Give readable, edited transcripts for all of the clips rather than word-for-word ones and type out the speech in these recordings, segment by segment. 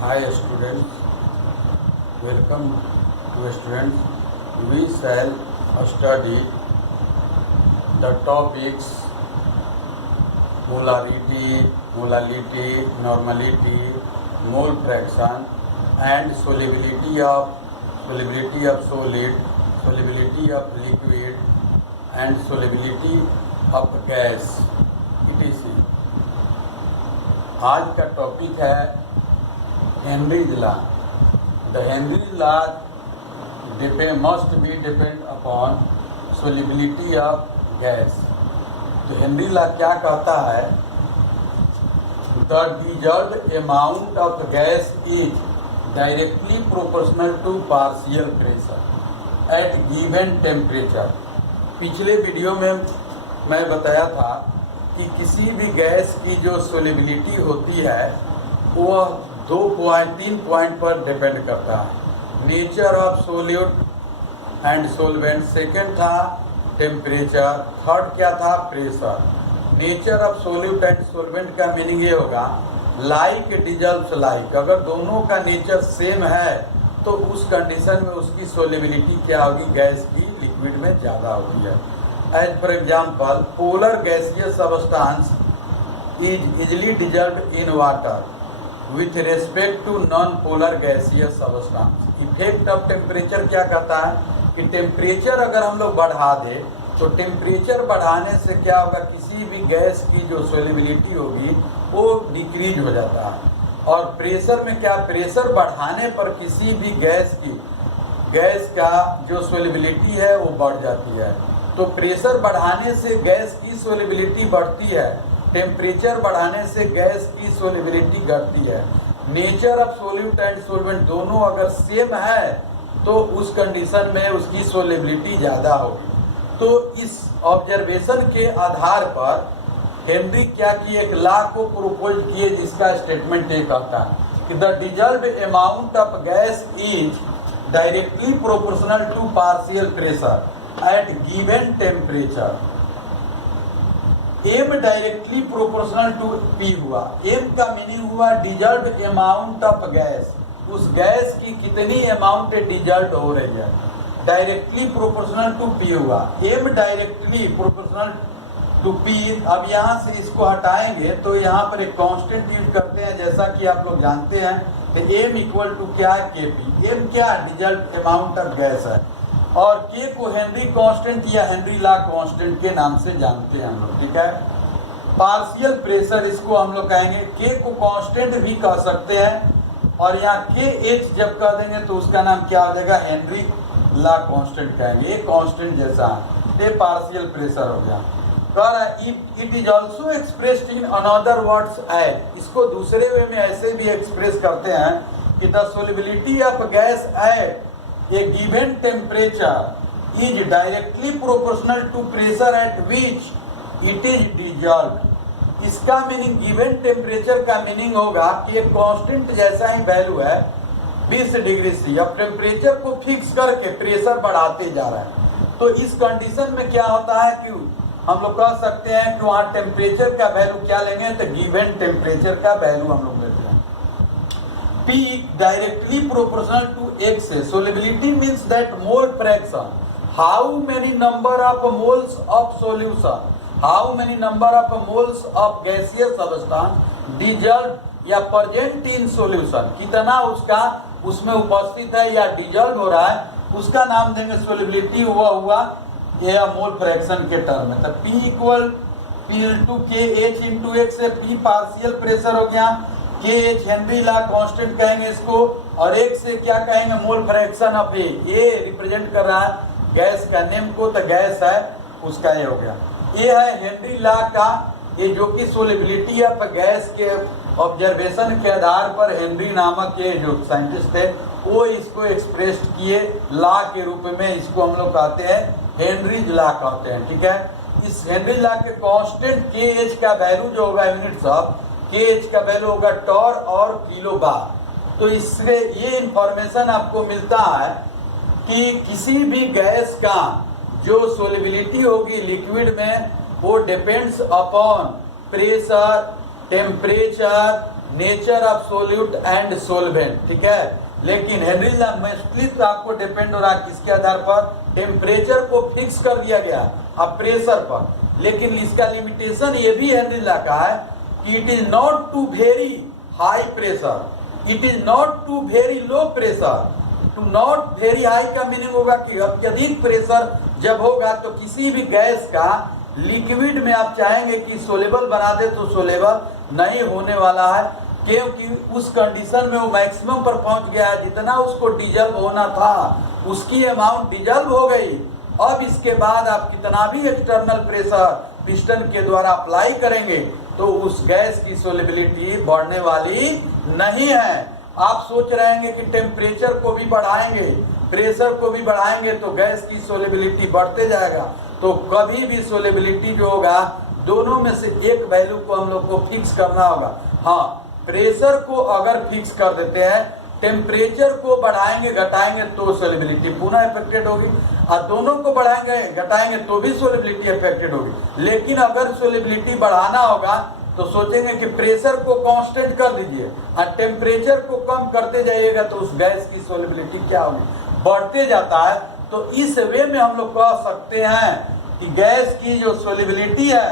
Hi students, welcome to students. We shall study the topics molarity, molality, normality, mole fraction and solubility of solid, solubility of liquid and solubility of gas etc. आज का topic है Henry's law. The Henry's law must be depend upon solubility of gas. तो Henry law क्या कहता है? The dissolved amount of gas is directly proportional to partial pressure at given temperature. पिछले video में मैं बताया था कि किसी भी गैस की जो सोलिबिलिटी होती है वह 3 पॉइंट पर डिपेंड करता है. Nature of solute and solvent, second था टेम्परेचर, थर्ड क्या था? Pressure. Nature of solute and solvent का मीनिंग ये होगा लाइक डिजल्व्स लाइक. अगर दोनों का नेचर सेम है तो उस कंडीशन में उसकी सोलिबिलिटी क्या होगी? गैस की लिक्विड में ज़्यादा होती है. As for example, polar gaseous substance is easily dissolved in water with respect to non-polar gaseous substance. Effect of temperature क्या कहता है कि टेम्परेचर अगर हम लोग बढ़ा दे तो टेम्परेचर बढ़ाने से क्या होगा? किसी भी गैस की जो सोलिबिलिटी होगी वो डिक्रीज हो जाता है. और प्रेशर में क्या? प्रेशर बढ़ाने पर किसी भी गैस का जो सोलिबिलिटी है वो बढ़ जाती है. तो प्रेशर बढ़ाने से गैस की सोलिबिलिटी बढ़ती है, टेम्परेचर बढ़ाने से गैस की सोलिबिलिटी घटती है. Nature of solute and solvent दोनों अगर सेम है तो उस कंडीशन में उसकी सोलिबिलिटी ज़्यादा होगी. तो इस ऑब्जर्वेशन के आधार पर हेनरी क्या किए? एक लॉ को प्रपोज किए जिसका स्टेटमेंट ये कहता है कि the dissolved amount of gas is directly proportional to partial pressure at given temperature. M directly proportional to P हुआ. एम का मीनिंग हुआ डिजल्व्ड अमाउंट ऑफ गैस, उस गैस की कितनी अमाउंट डिजल्व हो रही है. डायरेक्टली प्रोपोर्शनल टू पी हुआ. M directly proportional to P. अब यहाँ से इसको हटाएंगे तो यहाँ पर एक कांस्टेंट यूज करते हैं जैसा कि आप लोग जानते हैं. एम इक्वल टू क्या है? के पी. एम क्या? डिजल्व अमाउंट ऑफ गैस है और के को हेनरी कांस्टेंट या हेनरी लॉ कांस्टेंट के नाम से जानते हैं हम लोग. ठीक है. पार्शियल प्रेशर इसको हम लोग कहेंगे. के को कांस्टेंट भी कह सकते हैं और यहाँ के एच जब कह देंगे तो उसका नाम क्या हो जाएगा? हेनरी लॉ कांस्टेंट कहेंगे. ये कांस्टेंट जैसा है. ये पार्शियल प्रेशर हो गया. कह रहा है it is also expressed in another words as. इसको दूसरे वे में ऐसे भी एक्सप्रेस करते हैं कि the solubility of gas at a given temperature is directly proportional to pressure at which it is dissolved. इसका मीनिंग गिवन टेम्परेचर का मीनिंग होगा कि एक कांस्टेंट जैसा ही वैल्यू है 20 डिग्री सी. अब टेम्परेचर को फिक्स करके प्रेशर बढ़ाते जा रहा है तो इस कंडीशन में क्या होता है कि हम लोग कह सकते हैं कि वहाँ टेम्परेचर का वैल्यू क्या लेंगे? तो गिवन टेम्परेचर का वैल्यू हम लोग लेते हैं. P directly proportional to X. Solubility means that mole fraction. How many number of moles of solution? How many number of moles of gaseous substance dissolved या present in solution? कितना उसका उसमें उपस्थित है या डिजल्व हो रहा है उसका नाम देंगे सोलिबिलिटी. हुआ या मोल फ्रैक्शन के टर्म में. तो P इक्वल P के H इंटू एक्स है. P पार्शियल प्रेशर हो गया. के एच हेनरी लॉ कांस्टेंट कहेंगे इसको और एक से क्या कहेंगे? मोल फ्रैक्शन ऑफ ए. ये रिप्रेजेंट कर रहा है गैस का नेम को, तो गैस है उसका ये हो गया. ये है हेनरी लॉ का, ये जो कि सोलिबिलिटी ऑफ गैस के ऑब्जर्वेशन के आधार पर हेनरी नामक ये जो साइंटिस्ट थे वो इसको एक्सप्रेस किए लॉ के रूप में. इसको हम लोग कहते हैं हेनरीज लॉ कहते हैं. ठीक है. इस हेनरी लॉ के कांस्टेंट के एच का वैल्यू जो होगा यूनिट्स ऑफ के एच का वैल्यू होगा टॉर और किलो बार. तो इससे ये इंफॉर्मेशन आपको मिलता है कि किसी भी गैस का जो सोलिबिलिटी होगी लिक्विड में वो depends upon pressure, temperature nature of solute and solvent, ठीक है। लेकिन हेनरी ला मोस्टली तो आपको डिपेंड हो रहा है किसके आधार पर, टेम्परेचर को फिक्स कर दिया गया अब प्रेशर पर। लेकिन इसका लिमिटेशन ये भी हेनरी ला का है कि it is not too very high pressure, it is not too very low pressure. Too not very high का मीनिंग होगा कि अत्यधिक प्रेशर जब होगा तो किसी भी गैस का लिक्विड में आप चाहेंगे कि सोलेबल बना दे तो सोलेबल नहीं होने वाला है, क्योंकि उस कंडीशन में वो मैक्सिमम पर पहुंच गया है। जितना उसको डिजल्व होना था उसकी अमाउंट डिजल्व हो गई। अब इसके बाद आप कितना भी एक्सटर्नल प्रेशर पिस्टन के द्वारा अप्लाई करेंगे तो उस गैस की सोलेबिलिटी बढ़ने वाली नहीं है। आप सोच रहे हैं कि टेम्परेचर को भी बढ़ाएंगे, प्रेशर को भी बढ़ाएंगे तो गैस की सोलेबिलिटी बढ़ते जाएगा, तो कभी भी सोलेबिलिटी जो होगा दोनों में से एक वैल्यू को हम लोग को फिक्स करना होगा। हाँ, प्रेशर को अगर फिक्स कर देते हैं, टेम्परेचर को बढ़ाएंगे घटाएंगे तो सोलेबिलिटी पुनः इफेक्टेड होगी, और दोनों को बढ़ाएंगे घटाएंगे तो भी सोलेबिलिटी इफेक्टेड होगी। लेकिन अगर सोलेबिलिटी बढ़ाना होगा तो सोचेंगे कि प्रेशर को कांस्टेंट कर दीजिए और टेम्परेचर को कम करते जाइएगा तो उस गैस की सोलेबिलिटी क्या होगी, बढ़ते जाता है। तो इस वे में हम लोग कह सकते हैं कि गैस की जो सोलेबिलिटी है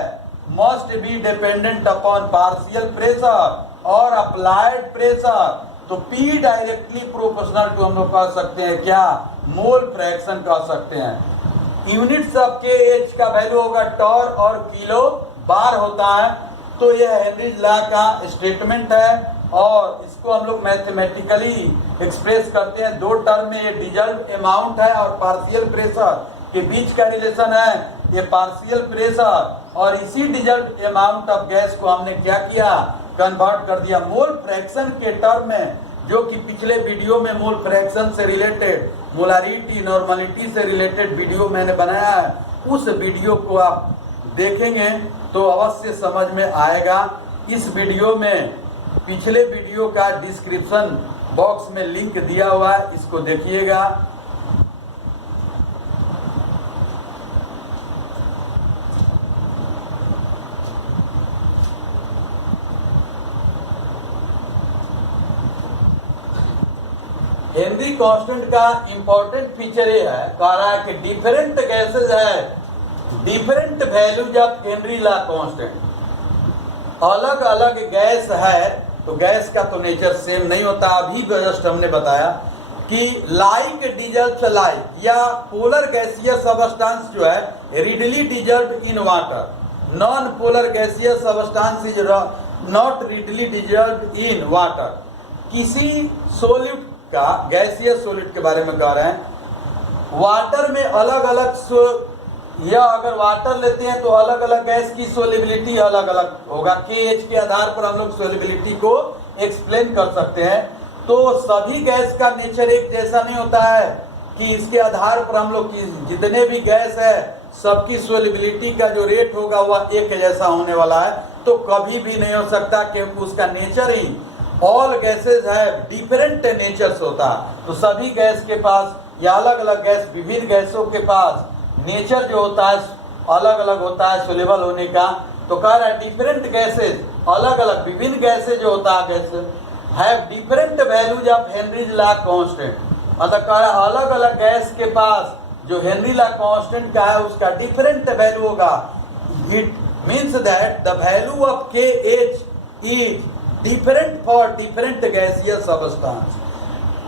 must be dependent upon partial pressure और अप्लाइड प्रेशर। तो P डायरेक्टली प्रोपोर्शनल टू हम लोग कह सकते हैं क्या, मोल फ्रैक्शन कह सकते हैं। यूनिट्स ऑफ KH का वैल्यू होगा टॉर और किलो बार होता है। तो यह हेनरीज लॉ का स्टेटमेंट है और इसको हम लोग मैथमेटिकली एक्सप्रेस करते हैं। दो टर्म में ये डिजल्व अमाउंट है और पार्शियल प्रेशर के बीच का रिलेशन है ये पार्शियल प्रेशर, और इसी डिजल्व अमाउंट ऑफ गैस को हमने क्या किया, कन्वर्ट कर दिया मोल फ्रैक्शन के टर्म में, जो कि पिछले वीडियो में मोल फ्रैक्शन से रिलेटेड, मोलारिटी नॉर्मलिटी से रिलेटेड वीडियो मैंने बनाया है। उस वीडियो को आप देखेंगे तो अवश्य समझ में आएगा। इस वीडियो में पिछले वीडियो का डिस्क्रिप्शन बॉक्स में लिंक दिया हुआ है, इसको देखिएगा। हेनरी कांस्टेंट का इंपॉर्टेंट फीचर ये है, कह रहा है कि डिफरेंट गैसेज है different values of Henry law constant. अलग अलग गैस है तो गैस का तो नेचर सेम नहीं होता। अभी जस्ट हमने बताया कि लाइक डिजल्व लाइक या पोलर गैसियस सबस्टेंस जो है readily dissolve in water, non polar gaseous substance is not readily dissolve in water. किसी सोल्यूट का, गैसियस सोल्यूट के बारे में कह रहे हैं, वाटर में अलग अलग या अगर वाटर लेते हैं तो अलग अलग गैस की सोलिबिलिटी अलग अलग होगा। KH के आधार पर हम लोग सोलिबिलिटी को एक्सप्लेन कर सकते हैं। तो सभी गैस का नेचर एक जैसा नहीं होता है कि इसके आधार पर हम लोग जितने भी गैस है सबकी सोलिबिलिटी का जो रेट होगा वह एक जैसा होने वाला है, तो कभी भी नहीं हो सकता, क्योंकि उसका नेचर ही ऑल गैसेज है डिफरेंट नेचर्स होता है। तो सभी गैस के पास या अलग अलग गैस, विभिन्न गैसों के पास नेचर जो होता है अलग अलग होता है सोलेबल होने का। तो कह रहा है डिफरेंट गैसेज, अलग अलग विभिन्न गैसेज जो होता है guys have different values of Henry's law constant. मतलब कह रहा है अलग अलग गैस के पास जो हेनरी लॉ कांस्टेंट का है उसका डिफरेंट वैल्यू होगा। It means that the value of KH is different for different gaseous substance.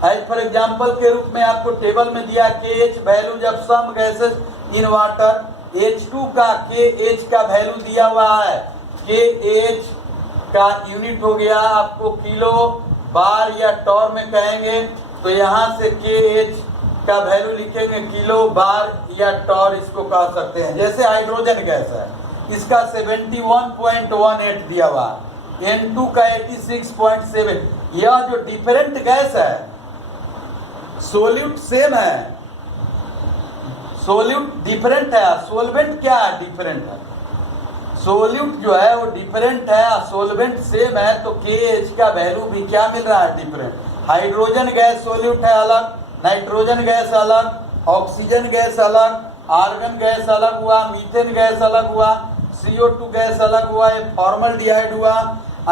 As for example के रूप में आपको टेबल में दिया KH वैल्यू जब सम गैसेस इन वाटर, H2 का KH का वैल्यू दिया हुआ है। KH का यूनिट हो गया आपको किलो बार या टॉर में कहेंगे, तो यहाँ से KH का वैल्यू लिखेंगे किलो बार या टॉर इसको कह सकते हैं। जैसे हाइड्रोजन गैस है, इसका 71.18 दिया हुआ, N2 का 86.7। यह जो डिफरेंट गैस है, सोल्यूट सेम है, सोल्यूट डिफरेंट है, सोलवेंट क्या है, डिफरेंट है। सोल्यूट जो है वो डिफरेंट है, सोलवेंट सेम है, तो KH का वैल्यू भी क्या मिल रहा है, डिफरेंट। हाइड्रोजन गैस सोल्यूट है अलग, नाइट्रोजन गैस अलग, ऑक्सीजन गैस अलग, आर्गन गैस अलग हुआ, मीथेन गैस अलग हुआ, CO2 गैस अलग हुआ, ये फॉर्मल्डिहाइड हुआ,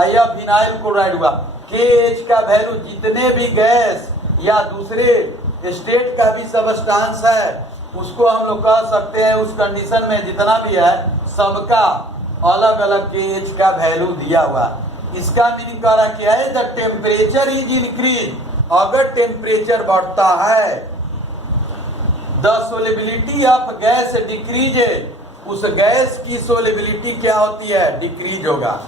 या फिनाइल क्लोराइड हुआ, KH का वैल्यू जितने भी गैस या दूसरे स्टेट का भी सबस्टांस है उसको हम लोग कह सकते हैं उस कंडीशन में जितना भी है सबका अलग अलग KH का वैल्यू दिया हुआ। इसका मीनिंग कह रहा क्या है, द टेम्परेचर इज इंक्रीज, अगर टेम्परेचर बढ़ता है the solubility of gas decrease, उस गैस की सोलिबिलिटी क्या होती है, डिक्रीज होगा।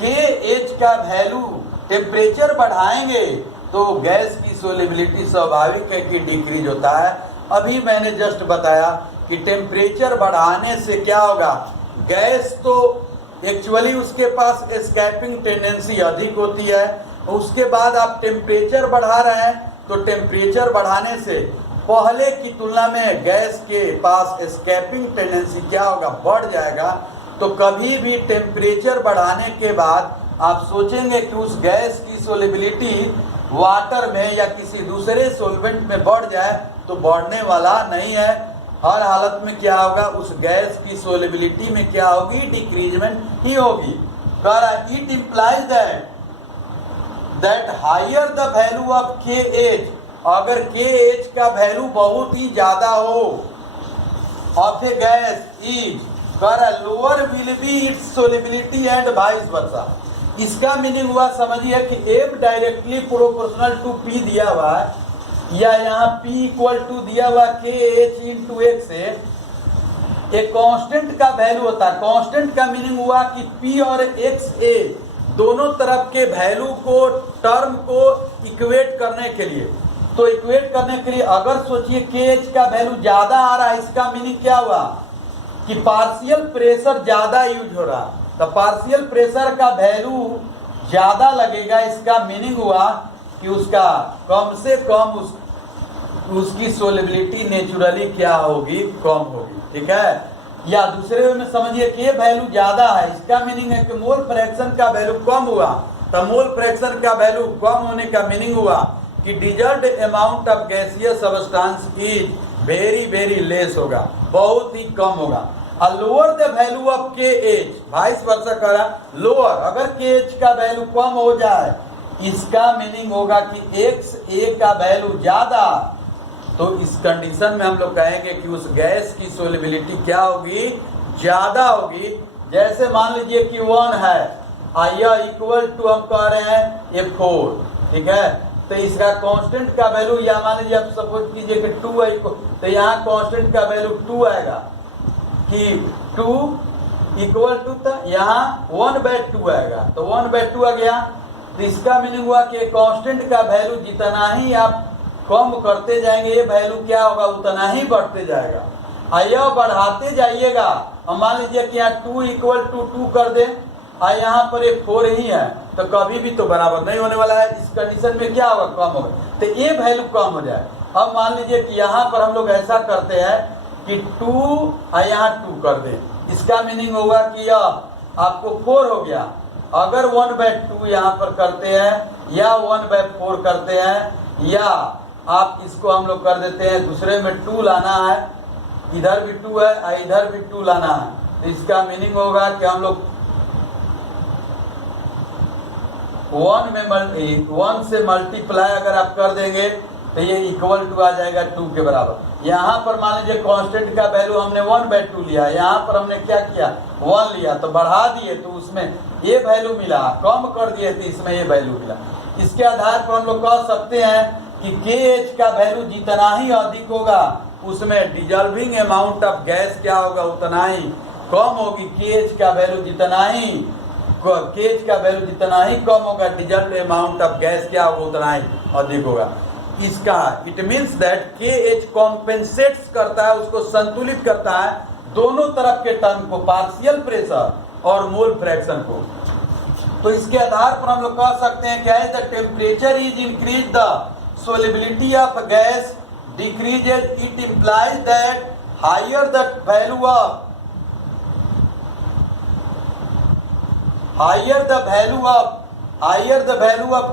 KH का वैल्यू टेम्परेचर बढ़ाएंगे तो गैस की सोलिबिलिटी स्वाभाविक है कि डिक्रीज होता है। अभी मैंने जस्ट बताया कि टेम्परेचर बढ़ाने से क्या होगा, गैस तो एक्चुअली उसके पास एस्केपिंग टेंडेंसी अधिक होती है, उसके बाद आप टेम्परेचर बढ़ा रहे हैं तो टेम्परेचर बढ़ाने से पहले की तुलना में गैस के पास एस्केपिंग टेंडेंसी क्या होगा, बढ़ जाएगा। तो कभी भी टेम्परेचर बढ़ाने के बाद आप सोचेंगे कि उस गैस की सोलिबिलिटी वाटर में या किसी दूसरे सोलवेंट में बढ़ जाए तो बढ़ने वाला नहीं है। हर हालत में क्या होगा, उस गैस की सोलिबिलिटी में क्या होगी, डिक्रीजमेंट ही होगी। कह रहा it implies that higher the value of KH, अगर KH का वैल्यू बहुत ही ज्यादा हो ऑफ ए गैस इज, कह रहा lower will be its solubility and vice versa. इसका मीनिंग हुआ समझिए कि M directly proportional to P दिया हुआ है या यहाँ P इक्वल टू दिया हुआ KH इंटू X से एक कांस्टेंट का वैल्यू होता है। कांस्टेंट का मीनिंग हुआ कि P और XA दोनों तरफ के वैल्यू को, टर्म को इक्वेट करने के लिए, तो इक्वेट करने के लिए अगर सोचिए KH का वैल्यू ज्यादा आ रहा है, इसका मीनिंग क्या हुआ कि पार्शियल प्रेशर ज्यादा यूज हो रहा है, तो पार्शियल प्रेशर का वैल्यू ज्यादा लगेगा। इसका मीनिंग हुआ कि उसका कम से कम उसकी सोलिबिलिटी नेचुरली क्या होगी, कम होगी। ठीक है, या दूसरे वे में समझिए कि ये वैल्यू ज्यादा है, इसका मीनिंग है कि मोल फ्रैक्शन का वैल्यू कम हुआ, तो मोल फ्रैक्शन का वैल्यू कम होने का मीनिंग हुआ कि deserved amount of gaseous substance is very very less होगा, बहुत ही कम होगा। Lower the value of KH, vice versa कर रहा, लोअर अगर KH का वैल्यू कम हो जाए, इसका मीनिंग होगा कि XA का वैल्यू ज्यादा, तो इस कंडीशन में हम लोग कहेंगे कि उस गैस की सोलिबिलिटी क्या होगी, ज्यादा होगी। जैसे मान लीजिए कि 1 है, यह इक्वल टू हम कह रहे हैं F4, ठीक है, तो इसका कांस्टेंट का वैल्यू, या मान लीजिए आप सपोज कीजिए कि 2 है, तो यहाँ कांस्टेंट का वैल्यू 2 आएगा कि 2 इक्वल टू, तो यहाँ 1/2 आएगा, तो 1/2 आ गया। तो इसका मीनिंग हुआ कि कांस्टेंट का वैल्यू जितना ही आप कम करते जाएंगे, ये वैल्यू क्या होगा, उतना ही बढ़ते जाएगा। यह बढ़ाते जाइएगा, मान लीजिए कि यहाँ 2 इक्वल टू 2 कर दे, यहाँ पर एक 4 ही है, तो कभी भी तो बराबर नहीं होने वाला है। इस कंडीशन में क्या होगा, कम होगा, तो ये वैल्यू कम हो जाए। अब मान लीजिए कि यहाँ पर हम लोग ऐसा करते हैं कि 2 यहाँ 2 कर दे, इसका मीनिंग होगा कि यह आपको 4 हो गया। अगर 1/2 यहाँ पर करते हैं या 1/4 करते हैं, या आप इसको हम लोग कर देते हैं दूसरे में 2 लाना है, इधर भी 2 है, इधर भी 2 लाना है, तो इसका मीनिंग होगा कि हम लोग 1 से मल्टीप्लाई अगर आप कर देंगे तो ये इक्वल टू आ जाएगा 2 के बराबर। यहाँ पर मान लीजिए कांस्टेंट का वैल्यू हमने 1/2 लिया, यहाँ पर हमने क्या किया, 1 लिया, तो बढ़ा दिए तो उसमें ये वैल्यू मिला, कम कर दिए तो इसमें ये वैल्यू मिला। इसके आधार पर हम लोग कह सकते हैं कि KH का वैल्यू जितना ही अधिक होगा, उसमें डिजॉल्विंग अमाउंट ऑफ गैस क्या होगा, उतना ही कम होगी। KH का वैल्यू जितना ही कम होगा, डिजॉल्व्ड अमाउंट ऑफ गैस क्या होगा, उतना ही अधिक होगा। इसका it means that KH compensates करता है, उसको संतुलित करता है दोनों तरफ के टर्म को, पार्शियल प्रेशर और मोल फ्रैक्शन को। तो इसके आधार पर हम लोग कह सकते हैं क्या है, the temperature is increase the solubility of gas decreases, it implies that higher the value of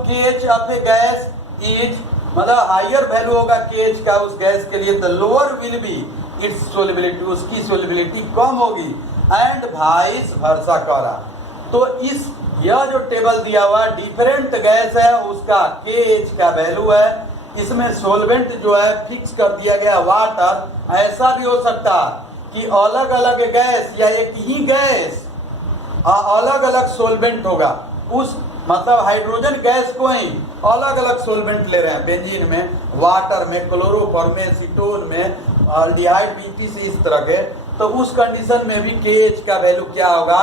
KH of a gas is, मतलब हायर वैल्यू होगा KH का उस गैस के लिए, the lower will be its solubility, उसकी solubility कम होगी, and vice वर्सा करा। तो इस यह जो टेबल दिया हुआ डिफरेंट गैस है उसका KH का वैल्यू है, इसमें सोलवेंट जो है फिक्स कर दिया गया वाटर। ऐसा भी हो सकता कि अलग अलग गैस या एक ही गैस अलग अलग सोलवेंट होगा, उस मतलब हाइड्रोजन गैस को ही अलग अलग सोलवेंट ले रहे हैं, बेंजीन में, वाटर में, क्लोरोफॉर्म में, सीटोन में, अल्डिहाइड BT से इस तरह के, तो उस कंडीशन में भी KH का वैल्यू क्या होगा,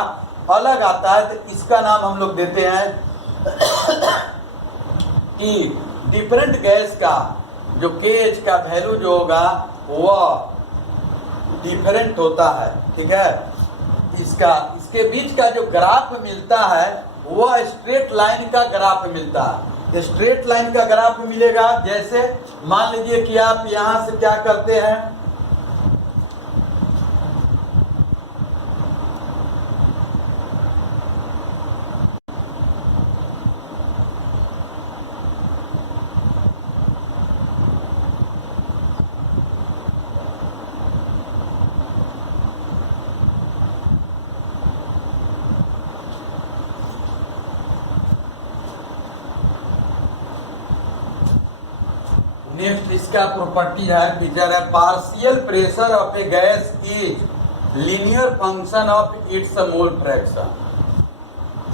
अलग आता है। तो इसका नाम हम लोग देते हैं कि डिफरेंट गैस का जो KH का वैल्यू जो होगा वह डिफरेंट होता है, ठीक है। इसके बीच का जो ग्राफ मिलता है वह स्ट्रेट लाइन का ग्राफ मिलता है। स्ट्रेट लाइन का ग्राफ मिलेगा, जैसे मान लीजिए कि आप यहां से क्या करते हैं, नेक्स्ट इसका प्रॉपर्टी है, फीचर है, partial pressure of a gas is linear function of its mole fraction.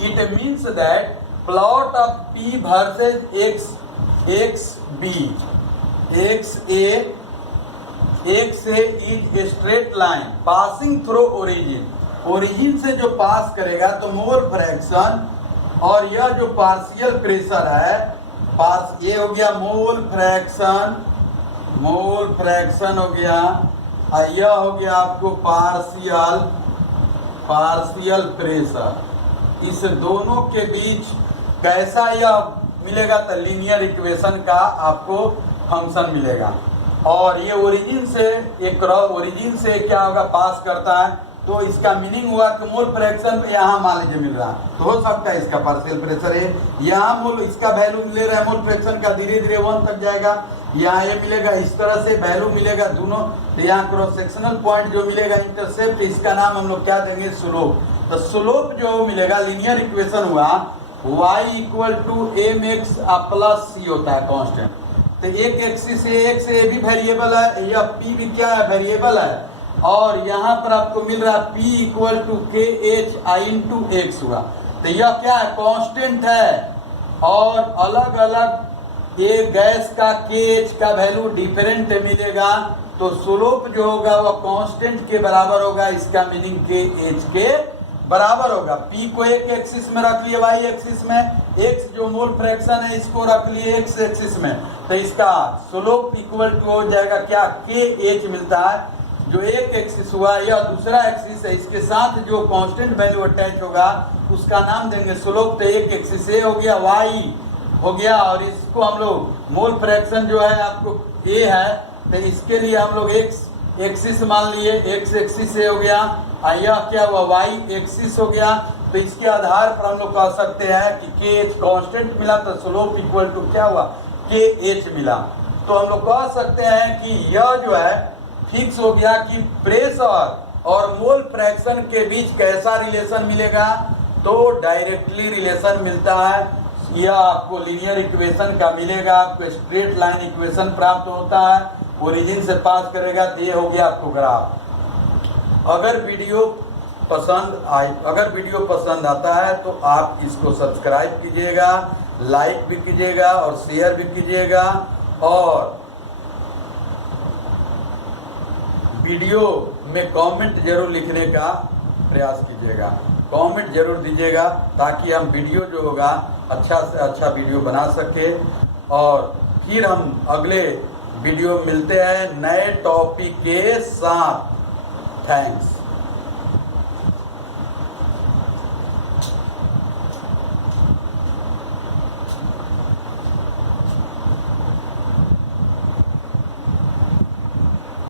It means that plot of P versus XB, X A is straight line passing through origin, origin से जो पास करेगा तो mole fraction, और यह जो partial pressure है, ये हो गया मोल फ्रैक्शन हो गया, और यह हो गया आपको पार्शियल प्रेशर। इस दोनों के बीच कैसा यह मिलेगा, तो लीनियर इक्वेशन का आपको फंक्शन मिलेगा। और ये ओरिजिन से क्या होगा, पास करता है, तो इसका मीनिंग हुआ कि मोल फ्रैक्शन यहाँ मान लीजिए मिल रहा है, तो हो सकता है इसका पार्शियल प्रेशर है, यहाँ मोल इसका वैल्यू ले रहा है मोल फ्रैक्शन का, धीरे धीरे 1 तक जाएगा, यहाँ ये मिलेगा, इस तरह से वैल्यू मिलेगा दोनों। तो यहाँ क्रॉस सेक्शनल पॉइंट जो मिलेगा इंटरसेप्ट, इसका नाम हम लोग क्या देंगे, स्लोप। तो स्लोप जो मिलेगा, लीनियर इक्वेशन हुआ y = mx + c होता है कांस्टेंट। तो एक एक्सिस से x ए भी वेरिएबल है, या p भी क्या है, वेरिएबल है, और यहाँ पर आपको मिल रहा है P = KH I × X हुआ। तो यह क्या है, कांस्टेंट है, और अलग अलग ये गैस का KH का वैल्यू डिफरेंट मिलेगा, तो स्लोप जो होगा वह कांस्टेंट के बराबर होगा, इसका मीनिंग KH के बराबर होगा। P को एक एक्सिस में रख लिए y एक्सिस में, x जो मोल फ्रैक्शन है इसको रख लिए x एक्सिस में, तो इसका स्लोप इक्वल टू हो जाएगा क्या, KH मिलता है। जो एक एक्सिस हुआ, यह दूसरा एक्सिस है, इसके साथ जो कांस्टेंट वैल्यू अटैच होगा उसका नाम देंगे स्लोप। तो एक एक्सिस ए हो गया, y हो गया, और इसको हम लोग मोल फ्रैक्शन जो है आपको a है, तो इसके लिए हम लोग x एक्सिस मान लिए, x एक्सिस ए हो गया, और यह क्या हुआ, y एक्सिस हो गया। तो इसके आधार पर हम लोग कह सकते हैं कि KH कांस्टेंट मिला, तो स्लोप इक्वल टू क्या हुआ, KH मिला। तो हम लोग कह सकते हैं कि यह जो है फिक्स हो गया कि प्रेशर और मोल फ्रैक्शन के बीच कैसा रिलेशन मिलेगा, तो डायरेक्टली रिलेशन मिलता है। यह आपको लीनियर इक्वेशन का मिलेगा, आपको स्ट्रेट लाइन इक्वेशन प्राप्त होता है, ओरिजिन से पास करेगा, तो ये हो गया आपको ग्राफ। अगर वीडियो पसंद आता है तो आप इसको सब्सक्राइब कीजिएगा, लाइक भी कीजिएगा और शेयर भी कीजिएगा, और वीडियो में कमेंट जरूर लिखने का प्रयास कीजिएगा, कमेंट जरूर दीजिएगा, ताकि हम वीडियो जो होगा अच्छा से अच्छा वीडियो बना सके। और फिर हम अगले वीडियो मिलते हैं नए टॉपिक के साथ। थैंक्स।